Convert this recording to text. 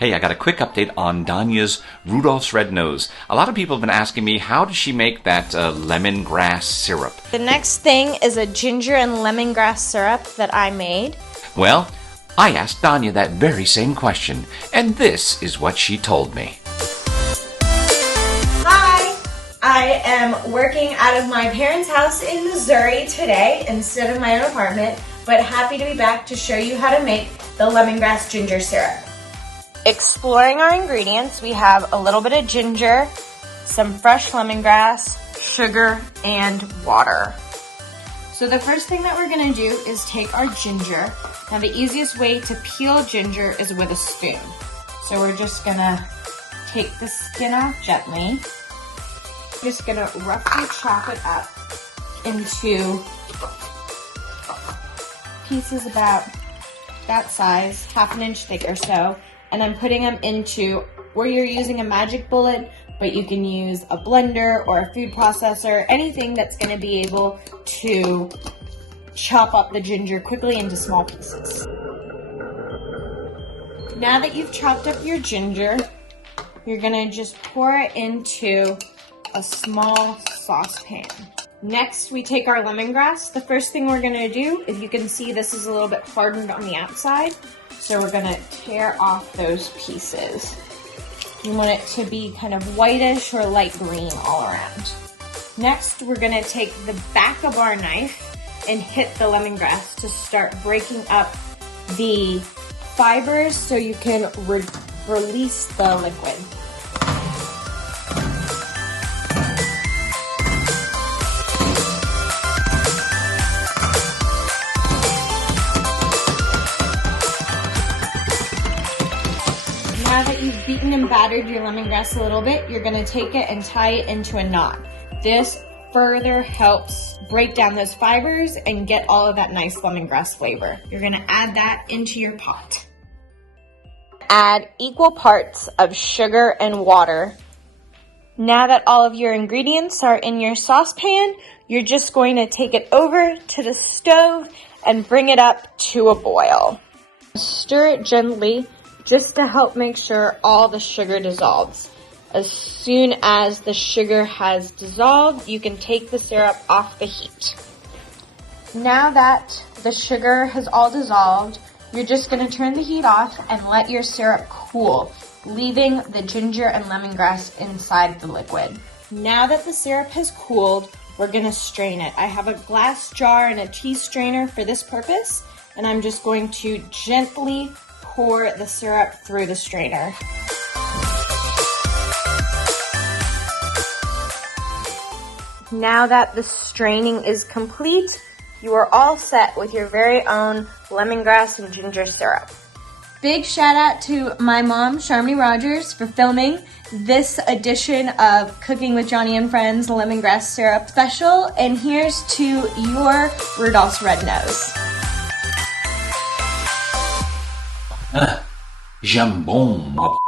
Hey, I got a quick update on Dahnia's Rudolph's Red Nose. A lot of people have been asking me, how does she make that lemongrass syrup? The next thing is a ginger and lemongrass syrup that I made. Well, I asked Dahnya that very same question, and this is what she told me. Hi! I am working out of my parents' house in Missouri today instead of my own apartment, but happy to be back to show you how to make the lemongrass ginger syrup. Exploring our ingredients, we have a little bit of ginger, some fresh lemongrass, sugar, and water. So the first thing that we're going to do is take our ginger. Now the easiest way to peel ginger is with a spoon. So we're just going to take the skin off gently. Just going to roughly chop it up into pieces about that size, half an inch thick or so. And I'm putting them into where you're using a magic bullet, but you can use a blender or a food processor, anything that's going to be able to chop up the ginger quickly into small pieces. Now that you've chopped up your ginger, you're going to just pour it into a small saucepan. Next, we take our lemongrass. The first thing we're going to do, if you can see, this is a little bit hardened on the outside. So we're going to tear off those pieces. You want it to be kind of whitish or light green all around. Next, we're going to take the back of our knife and hit the lemongrass to start breaking up the fibers so you can release the liquid. Now that you've beaten and battered your lemongrass a little bit, you're going to take it and tie it into a knot. This further helps break down those fibers and get all of that nice lemongrass flavor. You're going to add that into your pot. Add equal parts of sugar and water. Now that all of your ingredients are in your saucepan, you're just going to take it over to the stove and bring it up to a boil. Stir it gently, just to help make sure all the sugar dissolves. As soon as the sugar has dissolved, you can take the syrup off the heat. Now that the sugar has all dissolved, you're just going to turn the heat off and let your syrup cool, leaving the ginger and lemongrass inside the liquid. Now that the syrup has cooled, we're going to strain it. I have a glass jar and a tea strainer for this purpose, and I'm just going to gently pour the syrup through the strainer. Now that the straining is complete, you are all set with your very own lemongrass and ginger syrup. Big shout out to my mom, Sharmini Rogers, for filming this edition of Cooking with Johnny and Friends Lemongrass Syrup Special. And here's to your Rudolph's Red Nose. Jambon.